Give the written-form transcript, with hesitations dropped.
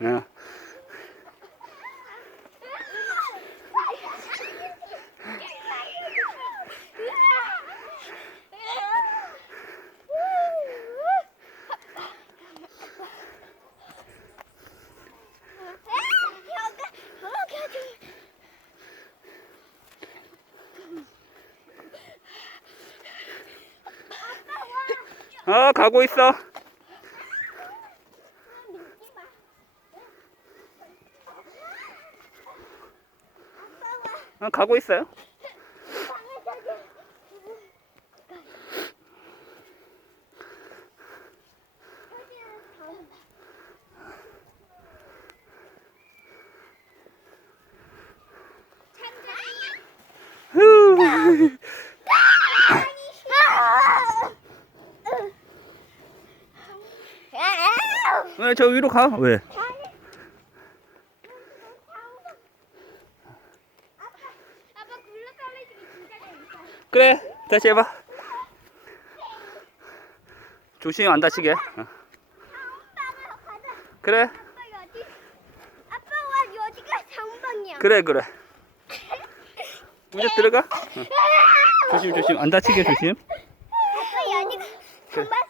어. 가고 있어. 가고 있어요. 왜 저 위로 가? 왜? 아빠 굴러떨어지기 진짜 재밌어. 그래, 다시 해봐. 조심 안 다치게. 그래, 아빠 여기. 아빠와 여기가 상방이야. 그래. 이제 들어가. 조심 안 다치게 조심. 아빠 여기가 상방.